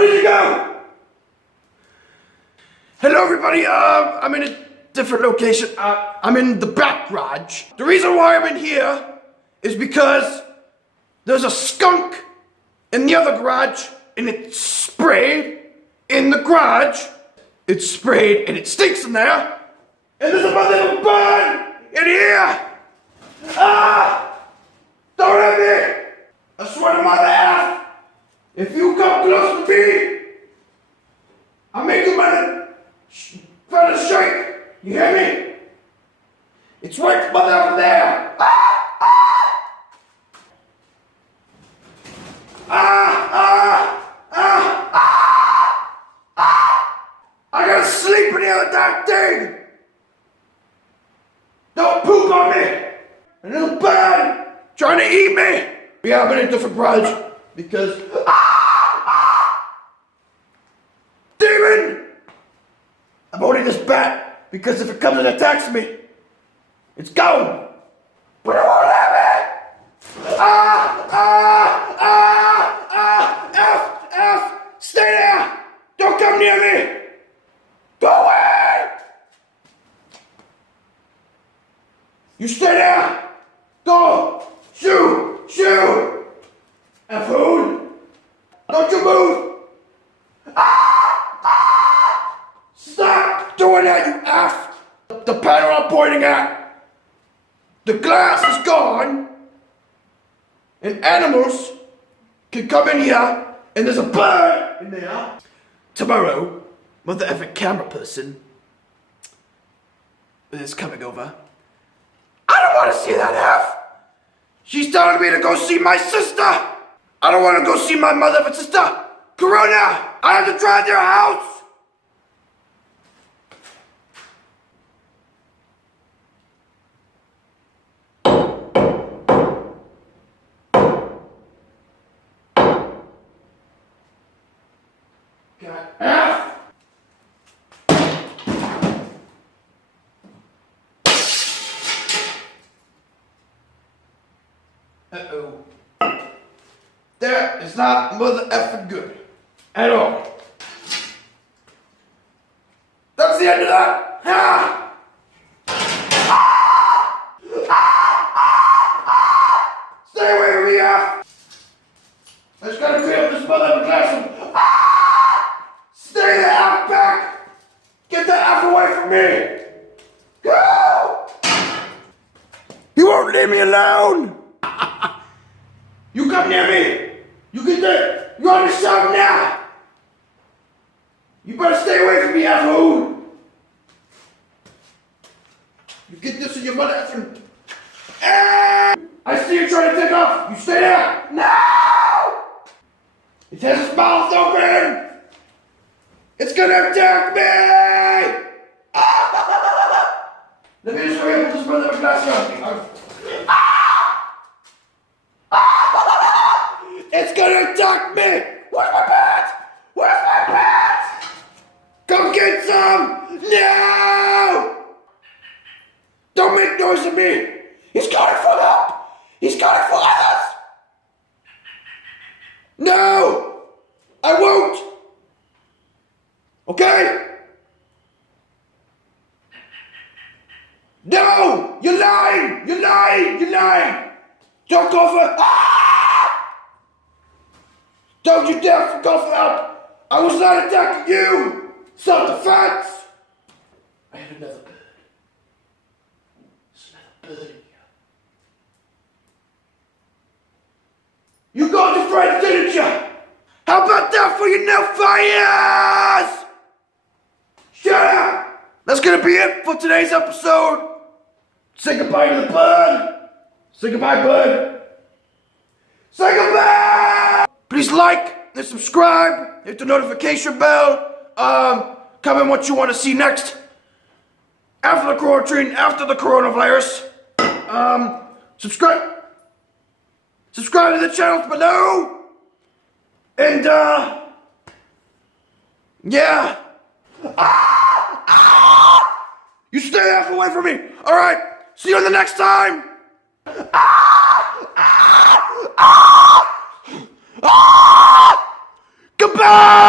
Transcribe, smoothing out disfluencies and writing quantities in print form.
Where did you go? Hello, everybody. I'm in a different location. I'm in the back garage. The reason why I'm in here is because there's a skunk in the other garage, and it's sprayed in the garage. It's sprayed, and it stinks in there. And there's a mother bird in here. Don't hit me! I swear to Mother F, if you come close to me, I'll make you better shake. You hear me? It's right Mother F there. I gotta sleep in the other damn thing. Don't poop on me. A little bird trying to eat me. Yeah, I'm in a different garage because demon. I'm holding this bat because if it comes and attacks me, it's gone. But it won't let me. F. Stay there. Don't come near me. Go away. You stay there. Go. Shoo. F-food. Don't you move. Stop doing that, you F. The panel I'm pointing at. The glass is gone. And animals can come in here. And there's a bird in there. Tomorrow, Mother effing camera person is coming over. I don't want to see that F. She's telling me to go see my sister. I don't want to go see my mother and sister. Corona, I have to drive their house. God, F. Uh-oh. That is not mother effing good. At all. That's the end of that. Stay away from me, F. I just gotta clean up this mother effing classroom. Stay the F back. Get the F away from me. Go. You won't leave me alone. You come near me. You get there. You're on the show now. You better stay away from me, F-food. You get this in your mother effing. I see you trying to take off. You stay there. No! It has its mouth open. It's gonna attack me. Let me just hurry up with this mother effing glass. It's gonna attack me! Where's my pants? Where's my pants? Come get some! No! Don't make noise at me! He's got it full up! He's got it full of us! No! I won't! Okay? No! You're lying! You're lying! You're lying! Don't go for... Don't you dare go for help! I was not attacking you! Self-defense! I had another bird. There's another bird in here. You got your friends, didn't you? How about that for your new fires? Shut up! That's gonna be it for today's episode. Say goodbye to the bird. Say goodbye, bird. Say goodbye! Please like and subscribe, hit the notification bell, comment what you want to see next, after the quarantine, after the coronavirus, subscribe to the channels below, and, yeah, you stay half away from me, alright, see you on the next time. Goodbye!